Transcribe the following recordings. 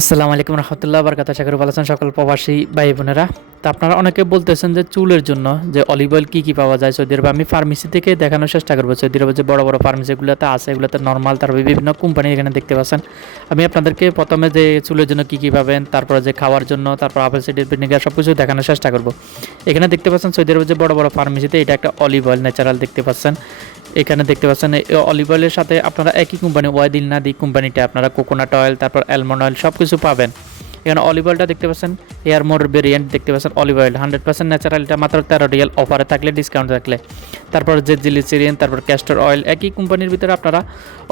আসসালামু আলাইকুম রহমতুল্লাহ বারকাত। আশা করি ভালো আছেন সকল প্রবাসী ভাই বোনেরা। তো আপনারা অনেকে বলতেছেন যে চুলের জন্য যে অলিভ অয়েল কী কী পাওয়া যায় সৌদি আরবে। আমি ফার্মেসি থেকে দেখানোর চেষ্টা করব। সৌদি আরবে যে বড় বড় ফার্মেসিগুলোতে আছে, এগুলোতে নর্মাল তারপর বিভিন্ন কোম্পানি এখানে দেখতে পাচ্ছেন। আমি আপনাদেরকে প্রথমে যে চুলের জন্য কী কী পাবেন, তারপরে যে খাওয়ার জন্য, তারপর আপেল সিডের ভিনেগার সব কিছু দেখানোর চেষ্টা করব। এখানে দেখতে পাচ্ছেন সৌদি আরবে যে বড় বড় ফার্মেসিতে এটা একটা অলিভ অয়েল ন্যাচারাল দেখতে পাচ্ছেন। এখানে দেখতে পাচ্ছেন অলিভ অয়েলের সাথে আপনারা একই কোম্পানি ওয়াইদিল নাদি কোম্পানিটা আপনারা কোকোনাট অয়েল তারপর অ্যালমন্ড অয়েল সব কিছু পাবেন। এখানে অলিভ অয়েলটা দেখতে পাচ্ছেন, এয়ার মোর ভেরিয়েন্ট দেখতে পাচ্ছেন অলিভ অয়েল হান্ড্রেড পার্সেন্ট ন্যাচারালটা মাত্র তেরো রিয়াল অফারে থাকলে ডিসকাউন্ট থাকলে। তারপর যে জিলিসিরিয়ান তারপর ক্যাস্টর অয়েল একই কোম্পানির ভিতরে আপনারা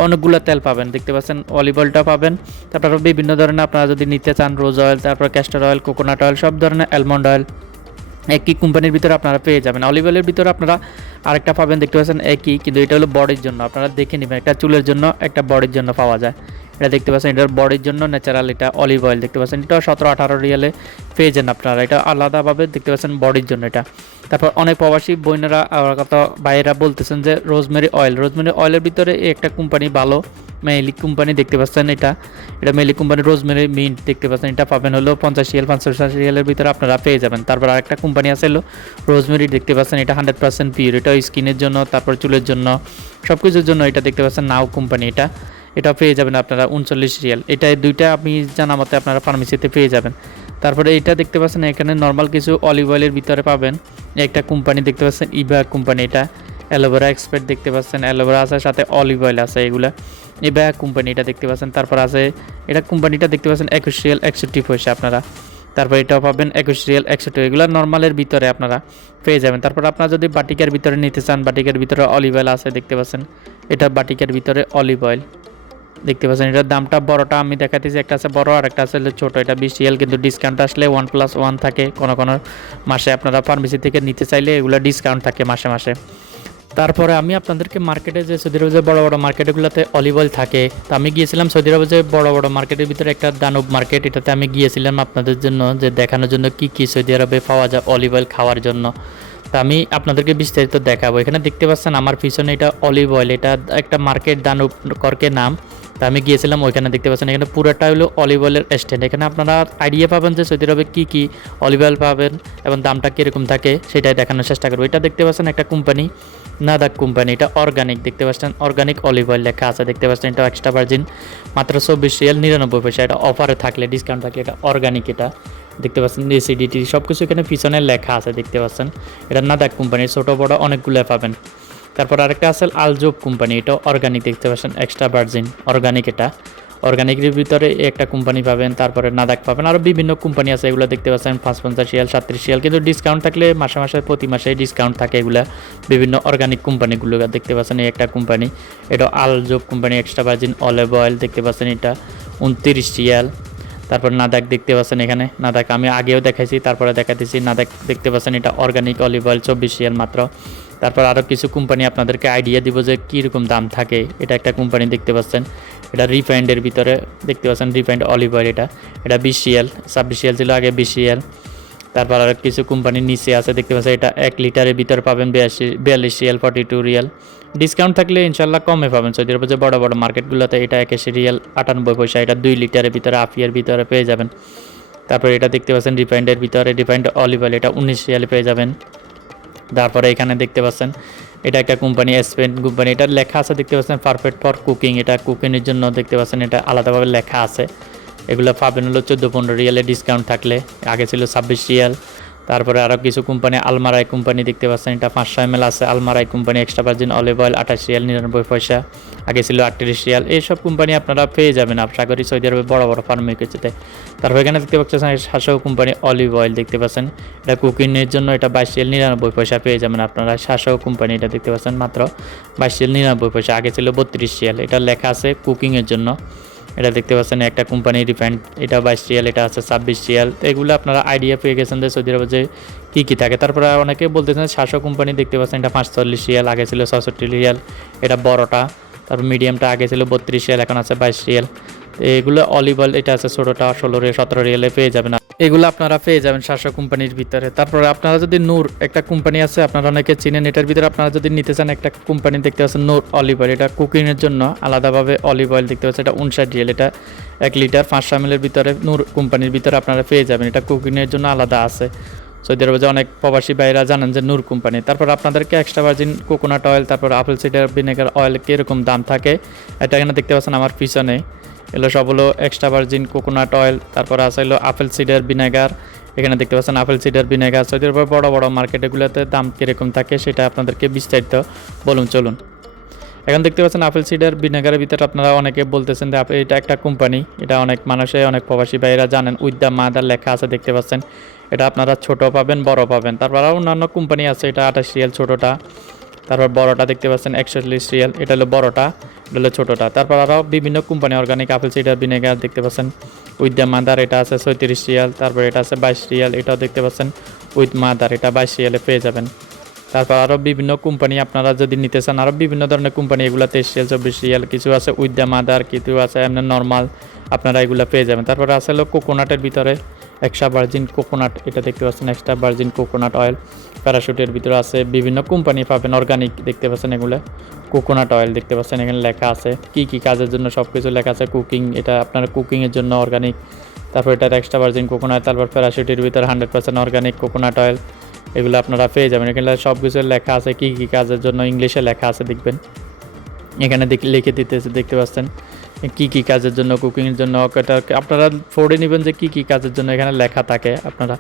অনেকগুলো তেল পাবেন। দেখতে পাচ্ছেন অলিভ অয়েলটা পাবেন। তারপর বিভিন্ন ধরনের আপনারা যদি নিতে চান রোজ অয়েল তারপর ক্যাস্টর অয়েল কোকোনাট অয়েল সব ধরনের অ্যালমন্ড অয়েল একই কোম্পানির ভিতরে আপনারা পেয়ে যাবেন। অলিভ অয়েলের ভিতরে আপনারা আরেকটা পাবেন, দেখতে পাচ্ছেন একই, কিন্তু এটা হলো বডির জন্য। আপনারা দেখে নেবেন, একটা চুলের জন্য, একটা বডির জন্য পাওয়া যায়। এটা দেখতে পাচ্ছেন, এটার বডির জন্য ন্যাচারাল এটা অলিভ অয়েল দেখতে পাচ্ছেন। এটা সতেরো আঠারো রিয়ালে পেয়ে যান আপনারা। এটা আলাদাভাবে দেখতে পাচ্ছেন বডির জন্য এটা। তারপর অনেক প্রবাসী বোনেরা কথা ভাইয়েরা বলতেছেন যে রোজমেরি অয়েল রোজমেরি অয়েলের ভিতরে একটা কোম্পানি ভালো মেইলি কোম্পানি দেখতে পাচ্ছেন এটা। এটা মেইলি কোম্পানি রোজমেরি মিন্ট দেখতে পাচ্ছেন। এটা পাবেন হলো পঞ্চাশ রিয়াল পঞ্চাশ রিয়ালের ভিতরে আপনারা পেয়ে যাবেন। তারপর আরেকটা কোম্পানি আছে হলো রোজমেরি দেখতে পাচ্ছেন। এটা হান্ড্রেড পার্সেন্ট পিওর। এটা স্কিনের জন্য, তারপর চুলের জন্য সব কিছুর জন্য এটা দেখতে পাচ্ছেন নাও কোম্পানি এটা। এটা পেয়ে যাবেন আপনারা উনচল্লিশ রিয়াল এটা দুইটা আপনি জানা মতে আপনারা ফার্মেসিতে পেয়ে যাবেন। তারপরে এটা দেখতে পাচ্ছেন এখানে নর্মাল কিছু অলিভ অয়েলের ভিতরে পাবেন। একটা কোম্পানি দেখতে পাচ্ছেন ইভা কোম্পানি এটা। অ্যালোভেরা এক্সপার্ট দেখতে পাচ্ছেন। অ্যালোভেরা আছে, সাথে অলিভ অয়েল আছে এগুলা। ইভা কোম্পানি এটা দেখতে পাচ্ছেন, তারপর আছে, এটা কোম্পানিটা দেখতে পাচ্ছেন একুশ রিয়াল একষট্টি পয়সা আপনারা। তারপর এটাও পাবেন একুশ রিয়াল একষট্টি এগুলো নর্মালের ভিতরে আপনারা পেয়ে যাবেন। তারপর আপনারা যদি বাটিকার ভিতরে নিতে চান, বাটিকের ভিতরে অলিভ অয়েল আছে দেখতে পাচ্ছেন। এটা বাটিকার ভিতরে অলিভ অয়েল দেখতে পাচ্ছেন। এটার দামটা বড়টা আমি দেখাতেছি, একটা আছে বড় আর একটা আছে ছোট। এটা বিশ রিয়েল, কিন্তু ডিসকাউন্ট আসলে ওয়ান প্লাস ওয়ান থাকে। কোনো কোনো মাসে আপনারা ফার্মেসি থেকে নিতে চাইলে এগুলো ডিসকাউন্ট থাকে মাসে মাসে। তারপরে আমি আপনাদেরকে মার্কেটে যে সৌদি আরবে যে বড় বড় মার্কেটগুলোতে অলিভ অয়েল থাকে, তো আমি গিয়েছিলাম সৌদি আরবে যে বড় বড় মার্কেটের ভিতরে একটা দানব মার্কেট এটাতে আমি গিয়েছিলাম আপনাদের জন্য যে দেখানোর জন্য কি কি সৌদি আরবে পাওয়া যায় অলিভ অয়েল খাওয়ার জন্য। তো আমি আপনাদেরকে বিস্তারিত দেখাবো। এখানে দেখতে পাচ্ছেন আমার পিছনে এটা অলিভ অয়েল এটা একটা মার্কেট দানব করকে নাম। তা আমি গিয়েছিলাম, ওইখানে দেখতে পাচ্ছেন, এখানে পুরোটা হলো অলিভ অয়েলের স্ট্যান্ড এখানে আপনারা আইডিয়া পাবেন যে সৌদি আরবে কী কী অলিভ অয়েল পাবেন এবং দামটা কীরকম থাকে, সেটাই দেখানোর চেষ্টা করব। এটা দেখতে পাচ্ছেন একটা কোম্পানি নাদাক কোম্পানি এটা অর্গানিক দেখতে পাচ্ছেন অর্গানিক অলিভ অয়েল লেখা আছে, দেখতে পাচ্ছেন এটা এক্সট্রা ভার্জিন মাত্র চব্বিশ রিয়াল নিরানব্বই পয়সা। এটা অফারে থাকলে ডিসকাউন্ট থাকলে এটা অর্গানিক এটা। দেখতে পাচ্ছেন এসিডিটি সব কিছু এখানে পিছনে লেখা আছে, দেখতে পাচ্ছেন। এটা নাদাক কোম্পানির ছোটো বড় অনেকগুলো পাবেন। তারপর আরেকটা আছে আলজোব কোম্পানি, এটা অর্গানিক দেখতে পাচ্ছেন এক্সট্রা ভার্জিন অর্গানিক এটা। অর্গানিকের ভিতরে একটা কোম্পানি পাবেন, তারপরে নাদাক পাবেন আরও বিভিন্ন কোম্পানি আছে, এগুলো দেখতে পাচ্ছেন পাঁচ পঞ্চাশ রিয়াল সাতত্রিশ রিয়াল কিন্তু ডিসকাউন্ট থাকলে মাসে মাসে, প্রতি মাসে ডিসকাউন্ট থাকে এগুলা। বিভিন্ন অর্গানিক কোম্পানিগুলো দেখতে পাচ্ছেন এই একটা কোম্পানি। এটা আলজোব company extra virgin olive oil দেখতে পাচ্ছেন এটা, উনত্রিশ রিয়াল তারপর নাদাক দেখতে পাচ্ছেন এখানে। নাদাক আমি আগেও দেখাইছি, তারপরে দেখাতেছি নাদাক দেখতে পাচ্ছেন এটা অর্গানিক অলিভ অয়েল চব্বিশ রিয়াল মাত্র। তারপর আরও কিছু কোম্পানি আপনাদেরকে আইডিয়া দিব যে কীরকম দাম থাকে। এটা একটা কোম্পানি দেখতে পাচ্ছেন। এটা রিফাইন্ডের ভিতরে দেখতে পাচ্ছেন রিফাইন্ড অলিভ অয়েল এটা। এটা বিশ রিয়াল ছাব্বিশ রিয়াল ছিল আগে বিশ রিয়াল তারপর আর কিছু কোম্পানির নিচে আছে, দেখতে পাচ্ছেন এটা এক লিটারের ভিতরে পাবেন বিয়াশি বিয়াল্লিশ riyal forty two riyal discount থাকলে ইনশাল্লাহ কমে পাবেন। সৌদি আরবে যে বড় বড় মার্কেটগুলোতে এটা একাশি রিয়াল আটানব্বই পয়সা, এটা দুই লিটারের ভিতরে আফিয়ার ভিতরে পেয়ে যাবেন। তারপরে এটা দেখতে পাচ্ছেন রিফাইন্ডের ভিতরে, রিফাইন্ড অলিভ অয়েল, এটা উনিশ রিয়ালে পেয়ে যাবেন। তারপরে এখানে দেখতে পাচ্ছেন, এটা একটা কোম্পানি, এসপেন কোম্পানি, এটা লেখা আছে, দেখতে পাচ্ছেন পারফেক্ট ফর কুকিং এটা কুকিংয়ের জন্য দেখতে পাচ্ছেন, এটা আলাদাভাবে লেখা আছে। এগুলো পাবেন হলো চোদ্দ পনেরো রিয়ালে ডিসকাউন্ট থাকলে, আগে ছিল ছাব্বিশ রিয়াল। তারপরে আরও কিছু কোম্পানি আলমারাই কোম্পানি দেখতে পাচ্ছেন। এটা পাঁচশো এম আছে। Almarai company extra virgin olive oil আঠাশ রিয়াল, নিরানব্বই পয়সা। আগে ছিল আটত্রিশ রিয়াল। এইসব কোম্পানি আপনারা পেয়ে যাবেন। আশা করি সৌদি আরবে বড় বড় ফার্মে কিছুতে। তারপর এখানে দেখতে পাচ্ছেন, শাসক কোম্পানি অলিভ অয়েল দেখতে পাচ্ছেন। এটা কুকিংয়ের জন্য এটা বাইশ রিয়াল, নিরানব্বই পয়সা পেয়ে যাবেন আপনারা। শাসক কোম্পানি এটা দেখতে পাচ্ছেন মাত্র বাইশ রিয়াল, নিরানব্বই পয়সা। আগে ছিল বত্রিশ রিয়াল। এটা লেখা আছে কুকিংয়ের জন্য। এটা দেখতে পাচ্ছেন, একটা কোম্পানি রিফাইন্ড এটা বাইশ রিয়াল, এটা আছে ছাব্বিশ রিয়াল। তো এগুলো আপনারা আইডিয়া পেয়ে গেছেন যে সৌদি আরবে যে কী কী থাকে। তারপরে অনেকে বলতেছেন শাসক কোম্পানি দেখতে পাচ্ছেন, এটা পাঁচচল্লিশ রিয়াল, আগে ছিল ছষট্টি রিয়াল, এটা বড়টা। তারপর মিডিয়ামটা আগে ছিল বত্রিশ রিয়াল, এখন আছে বাইশ রিয়াল। এগুলো অলিভ অয়েল এটা আছে ষোলোটা, ষোলো রিয়াল, সতেরো রিয়ালে পেয়ে যাবেন এগুলো আপনারা পেয়ে যাবেন সাতশো কোম্পানির ভিতরে। তারপরে আপনারা যদি নূর একটা কোম্পানি আছে, আপনারা অনেকে চিনেন, এটার ভিতরে আপনারা যদি নিতে চান, একটা কোম্পানি দেখতে পাচ্ছেন, নূর অলিভ অয়েল। এটা কুকিংয়ের জন্য আলাদাভাবে অলিভ অয়েল দেখতে পাচ্ছেন, এটা উনষাট রিয়েল, এটা এক লিটার পাঁচশো এমএলের ভিতরে, নূর কোম্পানির ভিতরে আপনারা পেয়ে যাবেন। এটা কুকিংয়ের জন্য আলাদা আছে। সৌদি আরবে অনেক প্রবাসী ভাইরা জানেন যে নূর কোম্পানি। তারপর আপনাদেরকে এক্সট্রা ভার্জিন কোকোনাট অয়েল তারপর আপেল সিডার ভিনেগার অয়েল কীরকম দাম থাকে। এটা এখানে দেখতে পাচ্ছেন আমার পিছনে। এগুলো সব হলো এক্সট্রা ভার্জিন কোকোনাট অয়েল তারপর আছে হলো আপেল সিডার ভিনেগার এখানে দেখতে পাচ্ছেন আপেল সিডার ভিনেগার সৌদি আরবের বড় বড় মার্কেটগুলোতে দাম কীরকম থাকে সেটা আপনাদেরকে বিস্তারিত বলুন, চলুন। এখন দেখতে পাচ্ছেন আপেল সিডার ভিনেগারের ভিতরে আপনারা অনেকে বলতেছেন যে এটা একটা কোম্পানি এটা অনেক মানুষে, অনেক প্রবাসী ভাইয়েরা জানেন উইথ দ্য মাদার লেখা আছে দেখতে পাচ্ছেন। এটা আপনারা ছোট পাবেন, বড় পাবেন। তারপর আরও অন্যান্য কোম্পানি আছে, এটা আঠাশ রিয়াল ছোটোটা। তারপর বড়টা দেখতে পাচ্ছেন একচল্লিশ রিয়াল, এটা হলো বড়টা। হলো ছোটোটা। তারপর আরও বিভিন্ন company organic apple cider vinegar দেখতে পাচ্ছেন। উইথ দ্য মাদার এটা আছে ছয়ত্রিশ রিয়াল, তারপর এটা আছে বাইশ রিয়াল, এটাও দেখতে পাচ্ছেন। উইথ মাদার এটা বাইশ রিয়ালে পেয়ে যাবেন। তারপর আরও বিভিন্ন কোম্পানি আপনারা যদি নিতে চান আরও বিভিন্ন ধরনের কোম্পানি এগুলো তেইশ রিয়াল চব্বিশ রিয়াল, কিছু আছে উইথ দ্য মাদার কিছু আছে এমনি নর্মাল আপনারা এগুলো পেয়ে যাবেন। তারপরে আছে হলো কোকোনাটের ভিতরে এক্সট্রা ভার্জিন কোকোনাট এটা দেখতে পাচ্ছেন এক্সট্রা ভার্জিন কোকোনাট অয়েল প্যারাশুটের ভিতরে আছে বিভিন্ন কোম্পানি পাবেন অর্গানিক দেখতে পাচ্ছেন এগুলো কোকোনাট অয়েল দেখতে পাচ্ছেন, এখানে লেখা আছে কি কি কাজের জন্য সব কিছু লেখা আছে কুকিং এটা আপনার কুকিংয়ের জন্য অর্গানিক তারপর এটার এক্সট্রা ভার্জিন কোকোনাট তারপর প্যারাশুটের ভিতরে hundred percent organic coconut oil এগুলো আপনারা পেয়ে যাবেন, এখানে সব কিছু লেখা আছে, কি কি কাজের জন্য ইংলিশে লেখা আছে দেখবেন, এখানে লিখে দিতেছে, দেখতে পাচ্ছেন, কি কি কাজের জন্য কুকিংয়ের জন্য, এটা আপনারা ফোর্ডে নেবেন যে কি কি কাজের জন্য এখানে লেখা থাকে আপনারা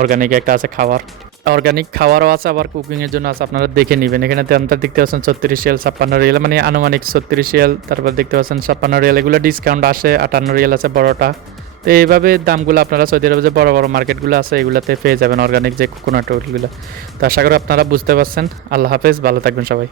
অর্গানিক একটা আছে খাবার অর্গানিক খাওয়ারও আছে, আবার কুকিংয়ের জন্য আছে, আপনারা দেখে নেবেন। এখানে আপনারা দেখতে পাচ্ছেন ছত্রিশ রিয়াল ছাপ্পান্ন রিয়াল মানে আনুমানিক ছত্রিশ রিয়াল তারপর দেখতে পাচ্ছেন ছাপ্পান্ন রিয়াল এগুলো ডিসকাউন্ট আসে, আটান্ন রিয়াল আছে বড়টা। তো এইভাবে দামগুলো আপনারা সৌদি আরবে যে বড় বড় মার্কেটগুলো আছে, এগুলোতে পেয়ে যাবেন অর্গানিক যে কোকোনাট ওইলগুলো তো আশা করি আপনারা বুঝতে পারছেন। আল্লাহ হাফেজ, ভালো থাকবেন সবাই।